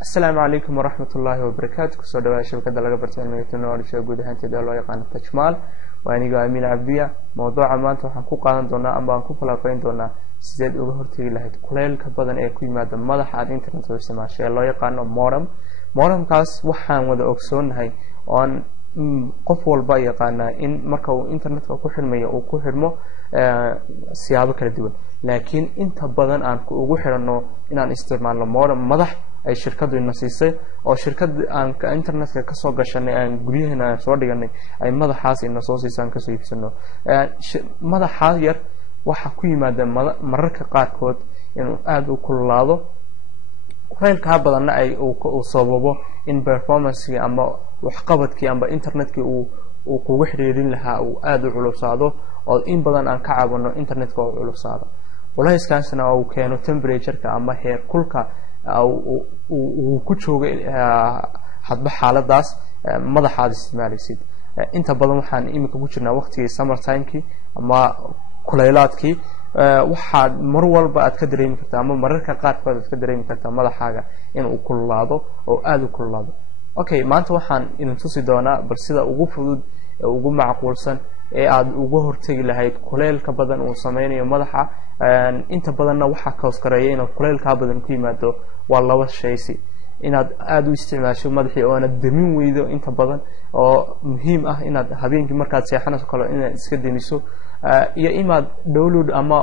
السلام عليكم ورحمة الله وبركاته. كسر دواء شبكة دلقة برتين تكنولوجيا جودها انت دلوا يقان التجمال وأنا أمين عبدية. موضوع عمان توحن كو قادن دونا أما كو فلاقين دونا سيد uga hortagi lahayd kuleylka badan ee ku yimaada madaxa aad internet oo isticmaashay loo yaqaan modemkaas waxaan wada ogsoonahay oo qof walba yaqaana in marka uu internetka ku xirmayo uu ku xirmo siyaabo kala duwan laakiin inta badan aan ugu xirano inaan isticmaalno modem madax ay shirkadu ina siisay oo shirkada aan ka internetka ka soo gashanay aan guryaheena soo dhiganay ay madaxaas ina soo siisaan ka soo iibsano madaxaas yar waxa ku yimaada mararka qaarkood inuu aad u kululaado kuleylka badanna ay uu sababo in performance ama waxqabadkii ama internetka uu kugu xiriirin lahaa uu aad u culusaado oo in badan aan ka caawino internetka oo culusaado culayskaasna uu keeno temperature-ka ama heer kulka uu ku joogo hadba xaaladaas madaxaad isticmaalaysid inta badan waxaan imika ku jirnaa waqtigii summer time-kii ama kulaylaadkii waxaad mar walba aad ka dareemi kartaa ama mararka qaarkood aad ka dareemi kartaa madaxaaga inuu kululaado oo aad u kululaado. Okay, maanta waxaan idin tusi doonaa bal sida ugu fudud ee ugu macquulsan ee aad uga hortagi lahayd kuleylka badan uu sameynayo madaxa. Inta badanna waxa ka hoskareeya in kuleylka badan ku yimaado waa laba shay inaad aad u isticmaasho madaxii oo aad damin weydo inta badan oo muhiim ah inaad habeenkii markaad seexanayso kale inaad iska damiso iyo imaad download ama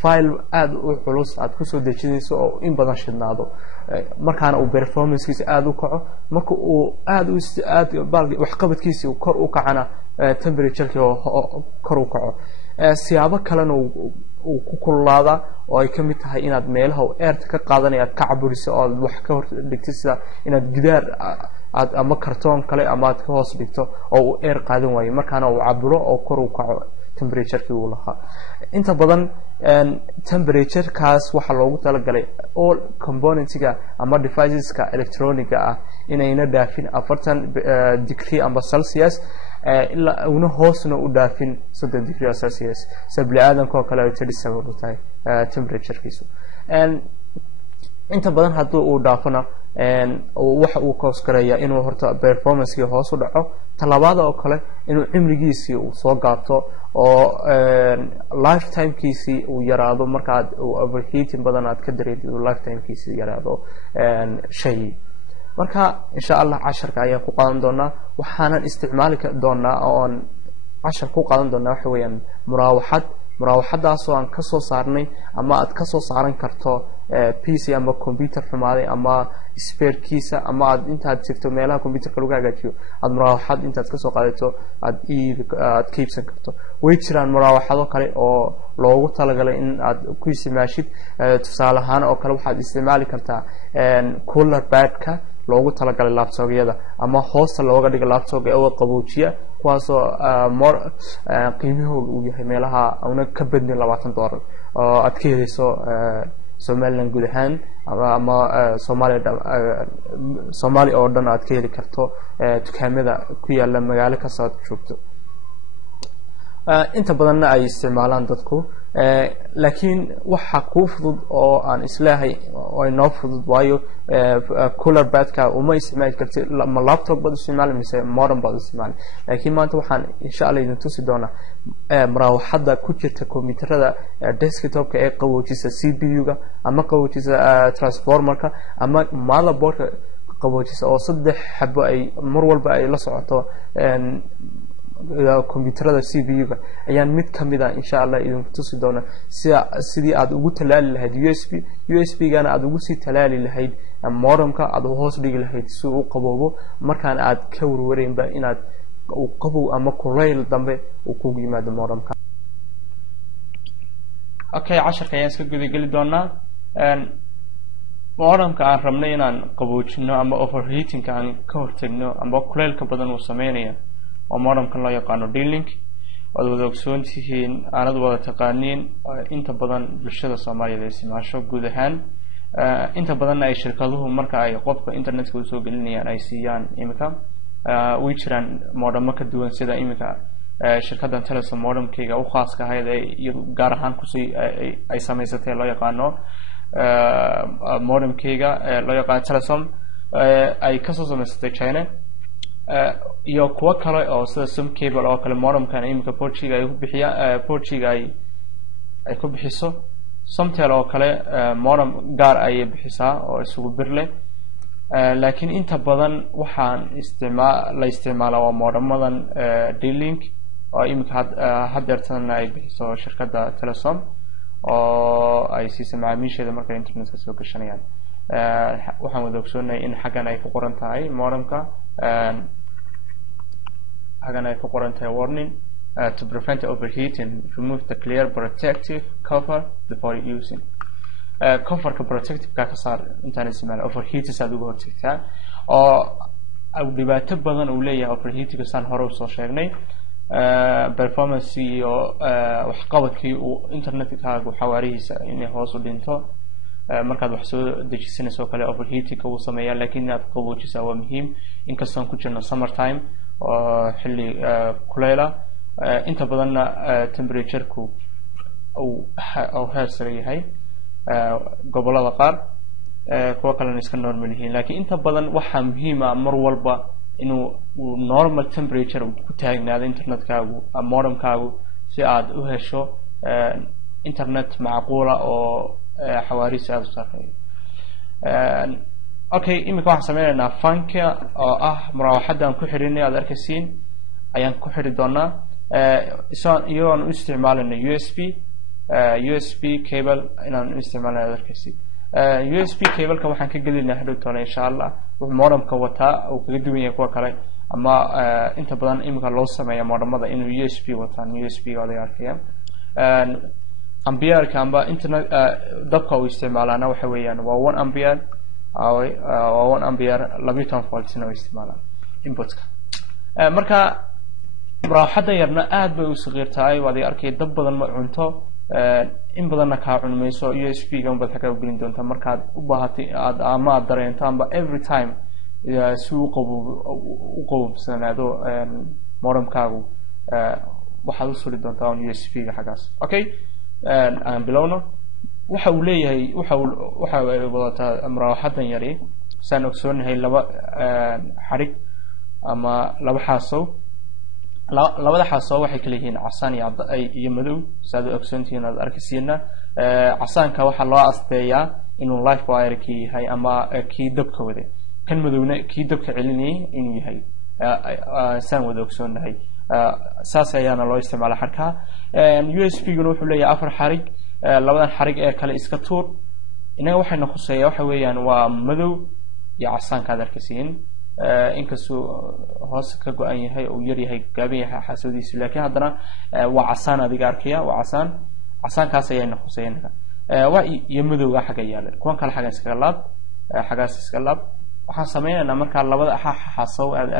file aad u culus aad ku soo dejinayso oo in badan shidnaado markaana uu performance-kiisa aad u kaco marka uu aad waxqabadkiisa uu kor u kacana temperature-ka oo kor u kaco siyaabo kalena uu ku kululaada oo ay ka mid tahay inaad meelaha airta ka qaadanaya ka caburiso oo wax ka hor dhigto sida inaad gidaar aad ama kartoon kale ama aad ka hoos dhigto oo uu air qaadan waayo markaana uu caburo oo kor u kaco temperature-kii uu lahaa. inta badan temperature-kaas waxa loogu talagalay all components-ka ama devices-ka electronic ah inayna dhaafin 40 degree ama Celsius ilaa una hoosna u dhaafin 30 degree Celsius sabli aadanka oo kale ay tirisaw tahay temperature-kiisu inta badan haddii uu dhaafana waxa uu kooskaraya inuu horta performance-kii hoos u dhaco talabaada oo kale inuu cimrigiisii uu soo gaabto oo lifetime-kiisii uu yaraado marka uu overheating badan aad ka dareentid lifetime-kiisii yaraado shay marka insha Allah casharka ayaan ku qaadan doonaa waxaanan isticmaali doonaa oo aan cashar ku qaadan doonaa waxa weeyaan muraawaxadaas oo aan ka soo saarnay ama aad ka soo saaran karto PC ama computer xumaaday ama spare-kiisa ama aad intaad jirto meelaha computer-ka lagu hagaajiyo aad muraawaxad intaad ka soo qaadato aad ka iibsan karto way jiraan muraawaxado kale oo loogu talagalay in aad ku isticmaashid tusaale ahaan oo kale waxaad isticmaali kartaa cooler pad-ka loogu talagalay laptop-yada ama hoosta looga dhigo laptop-ka oo qaboojiya kuwaasoo qiimahoodu uu yahay meelaha una ka badnin $20 oo aad ka helayso Somaliland guud ahaan ama Soomaali oo dhan aad ka heli karto dukaamada ku yaala magaalo kasta aad joogto inta badanna ay isticmaalaan dadku laakiin waxa ku fudud oo aan islaahay oo inoo fudud waayo cooler pad-ka uma isticmaali kartid ma laptop bad isticmaali mise modem bad isticmaali laakiin maanta waxaan insha Allah idin tusi doonaa muraawaxada ku jirta kombiyuutarada desktop-ka ee qaboojisa CPU-ga ama qaboojisa transformer-ka ama motherboard-ka qaboojisa oo 3 xabo ay mar walba ay la socoto computerada CPU-ga ayaan mid kamid ah insha Allah idin tusi doona sidii aad ugu talaali lahayd USB-gana aad ugu sii talaali lahayd modem-ka aad hoos dhigi lahayd si uu qaboobo markaan aad ka warwareynba inaad uu qabow ama kuleyl dambe uu ku yimaado modem-ka. Okay, casharka ayaan iska gudageli doonaa modem-ka aan rabnay inaan qaboojino ama overheating-ka aan ka hortagno ama kuleylka badan uu sameynayo oo modem-kan loo yaqaano D-Link oo wada ogsoon tihiin aanad wada taqaaniin inta badan bulshada Soomaaliyeed ay isticmaasho guud ahaan inta badan ay shirkaduhu marka ay qofka internetka u soo gelinayaan ay siiyaan imika way jiraan modemo ka duwan sida iminka shirkaddan Telesom modemkayga u khaaska ahayd iyadu gaar ahaan kusii ay samaysatay loo yaqaano modemkayga loo yaqaano Telesom ay kasoo samaysatay China iyo kuwa kale oo sida Sum Cable oo kale modemkan iminka Portugal ay ku bixiyaan Portugal ay ku bixiso Somtel oo kale modem gaar ay bixisaa oo isugu bir leh laakiin inta badan waxaan la isticmaalaa waa modemadan D-Link oo iminka haddeertan ay bixiso shirkadda Telesom oo ay siisa macaamiisheeda markay internetka soo gashanayaan waxaan wada ogsoonahay in xaggan ay ku qoran tahay modemka xaggan ay ku qoran tahay warning to prevent overheating remove the clear protective cover before using coverka protective ka saar intaan isticmaal overheating saad uga hortagtaa oo dhibaato badan uu leeyahay overheating san hore u soo sheegnay performance iyo wax qabadkii uu internetkaagu xawaarihiisa inay hoos u dhinto markaad wax soo dejisanayso kale overheating uu sameeyaa laakiin inaad qaboojisaa waa muhiim inkastoo ku jirno summer time oo xilli kulayla inta badanna temperature-ku uu heer sare yahay gobolada qaar kuwa kalena iska normal yihiin laakiin inta badan waxaa muhiim ah mar walba inuu normal temperature ku taagnaado internetkaagu modemkaagu si aad u hesho internet macquula oo xawaarihiisa aad u sarreeyo okay iminka waxaan sameynaynaa fanka oo ah marawaxadaan ku xidhinay aad arkaysiin ayaan ku xidhi doonaa iyagoon u isticmaalana USB cable inaan u isticmaalna aad arkaysiin USB cable-ka waxaan ka gelinaa hadhow toona insha allah wuxuu modemka wataa uu kaga duwan yahay kuwa kale ama inta badan iminka loo sameeya modemada inuu USB wataan USB-ga oday arkaya ambiyeerka amba internet dabka uu isticmaalaana waxa weeyaan waa 1 ampere waa 1 ampere 12 volts inuu isticmaalaa inputka marka marawaxadda yarna aad bay u saqiirtahay waad arkay dab badan ma cunto in badanna kaa cunmayso USB-ga unbaad xagga u gelin doontaa markaad u baahatay ama aad dareento amba every time si u qabobsanaado modemkaagu waxaad u suri doontaa USB-ga xaggaas okay aan bilowno waxa uu leeyahay waxa ay wadataa marawaxaddan yari saan ogsoonahay laba xarig ama laba xaasow labada xaasow waxay kala yihiin casaan iyo madow saad ogsoontihiin aad arkaysiina casaanka waxaa loo asteeyaa inuu live wire-kii yahay ama kii dabka wade kan madowna kii dabka celinayay inuu yahay saan wada ogsoonahay saas ayaana loo isticmaala xarkaa USB-guna wuxuu leeyahay 4 xarig labadan xarig ee kale iska tuur inaga waxayna khuseeyaa waxa weeyaan waa madow iyo casaanka aad arkaysiin inkastoo hoos ka go-an yahay oo yar yahay gaaban yahay xaasadiisu laakiin haddana waa casaan adiga arkaya waa casaankaas ayayna khuseeynaa waa iyo madowga xagga yaala kuwan kale xagga iska laab waxaan sameynaynaa markaa labada xaasow aad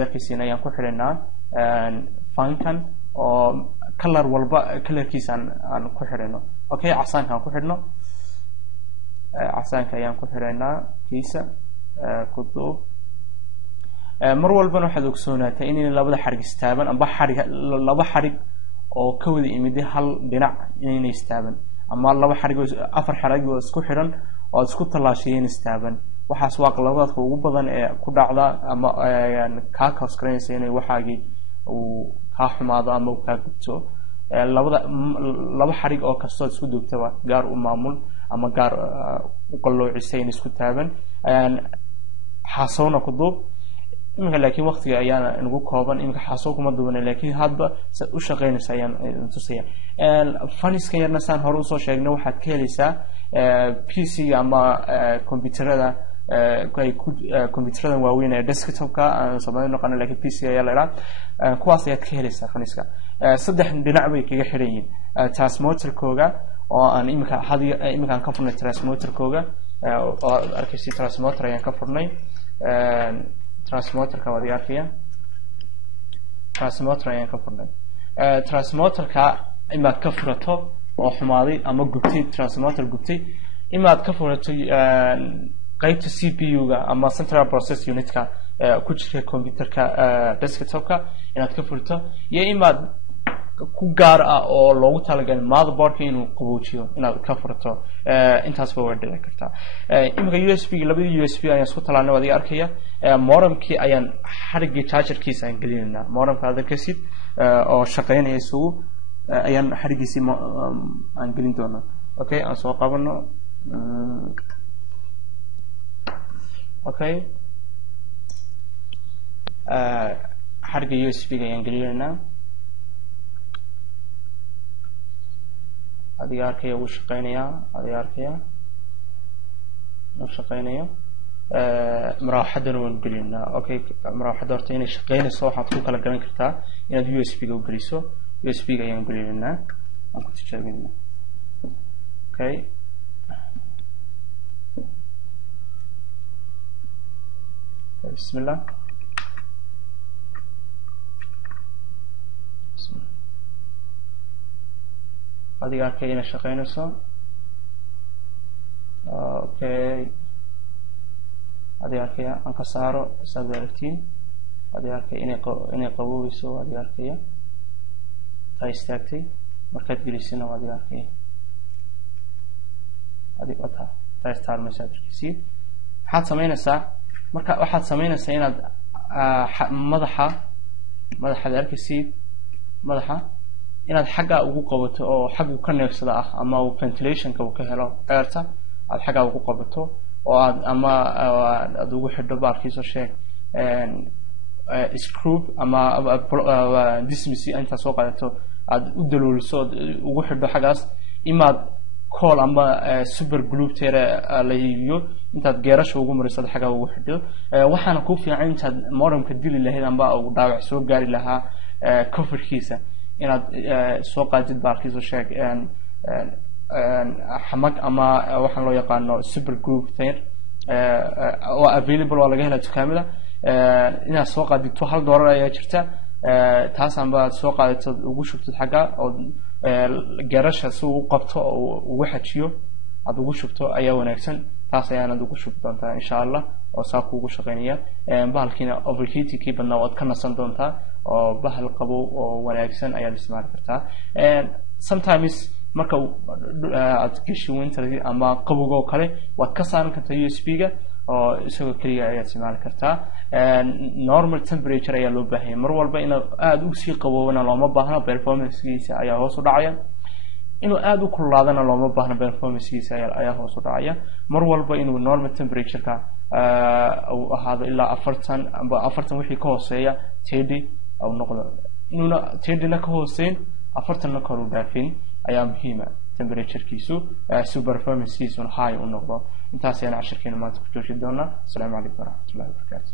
arkaysiin ayaan ku xidhaynaa fankan oo color walba colorkiisa aan ku xidhayno okay casaanka aan ku xidhno casaanka ayaan ku xidhaynaa kiisa kuduub mar walbana waxaad ogsoonaatay inay labada xarig istaaban amba laba xarig oo ka wada imiday hal dhinac inayna istaaban ama laba xarig oo 4 xarig oo isku xidhan oo isku talaashayeen istaaban waxaas waa qaladaadka ugu badan ee ku dhacda ama ka kaaskaraysa inay waxaagii uu ka xumaado ama uu ka gubto laba xarig oo kastoo isku duubtaba gaar u maamul ama gaar u qalloocisa in isku taaban xaasowna ku duub iminka laakiin waqtiga ayaana nagu kooban iminka xaasow kuma duubana laakiin hadba u shaqeynaysa ayaan tusaya faniska yarna saan hore usoo sheegnay waxaad ka helaysaa PC-ga ama computerada computerada waaweyn ee desktop-ka aan Soomaali noqon laakiin PC ayaa la yiraahdaa kuwaas ayaad ka helaysaa faniska saddex dhinac bay kaga xiran yihiin transmotor-kooga oo aan iminka aan ka furnay transmotor-kooga oo arkaysi transmotor ayaan ka furnay transmotor-ka wadi arkaya transmotor ayaan ka furnay transmotor-ka imaad ka furato oo xumaaday ama gubtay transmotor gubtay imaad ka furato qaybta CPU-ga ama central process unit-ka ku jira computerka desktop-ka inaad ka furto iyo imaad ku gaar ah oo loogu talagalay motherboard-ka inuu qaboojiyo inaad ka furto intaasba way dhici kartaa imika USB-ga labadii USB ayaan isku talaanay wadiga arkaya modemkii ayaan xarigii chargerkiisa aan gelinaynaa modemka aad arkaysid oo shaqeynaya isugu ayaan xarigiisi aan gelin doonaa okay aan soo qabano okay xariga USB-ga ayaan gelinaynaa adiga arkaya wuu shaqeynayaa adiga arkaya wuu shaqeynayo marawaxadana waan gelinaa okay marawaxada horta inay shaqeynayso waxaad ku kala garan kartaa inaad USB-ga u geliso USB-ga ayaan gelinaa aan ku tijaabinaa okay bismillah adiga arkaya inay shaqeynayso okay adiga arkaya aan ka saaro saad aragtiin adiga arkaya inay qaboweyso adiga arkaya tay istaagtay markaad gelisina adiga arkaya adiga wata tay starmaysa arkaysid waxaad samaynaysaa inaad madaxaad arkaysid madaxa inaad xagga ugu qabato oo xaggu ka neefsada ah ama ventilation-ka uu ka helo airta aad xagga ugu qabato oo aad ama aad ugu xidho baarkiiso sheeg screw ama dismiss inta soo qaadato aad u dalooliso ugu xidho xaggaas imaad call ama super glue tere la yiyo intaad geerasho ugu mariso xagga ugu xidho waxaana ku fiican intaad modemka dili lahayd amba uu dhaawac soo gaari lahaa coverkiisa inaad soo qaadid baarkiiso sheeg xamag ama waxaan loo yaqaano super glue tere oo available waa laga helaa dukaamada inaad soo qaadito $1 ayaa jirta taas amba soo qaadato ugu shubtid xagga oo geerasha si uu qabto oo ugu xajiyo aad ugu shubto ayaa wanaagsan taas ayaanad ugu shubi doontaa insha Allah oo saa kuugu shaqeynaya bahalkiina overheating badna waad ka nasan doontaa oo bahal qabo oo wanaagsan ayaad isticmaali kartaa sometimes marka aad gasho winter ama qabowga oo kale waad ka saaran kartaa USB-ga oo isagoo kaliya ayaad isticmaali kartaa normal temperature ayaa loo baahan yahay mar walba inaad aad u sii qaboobana looma baahna performance-giisa ayaa hoos u dhacaya inuu aad u kululaadana looma baahna performance-giisa ayaa hoos u dhacaya mar walba inuu normal temperature-ka uu ahaado ilaa 40 amba 40 wixii ka hooseeya 30 au noqdo inuuna 30 ka hooseyn 40 kor u dhaafin ayaa muhiim ah temperature-kiisu super performance-kiisu high u noqdo intaas ayaan casharkeena maanta ku joojin doonaa assalaamu calaykum waraxmatullaahi wabarakaatuh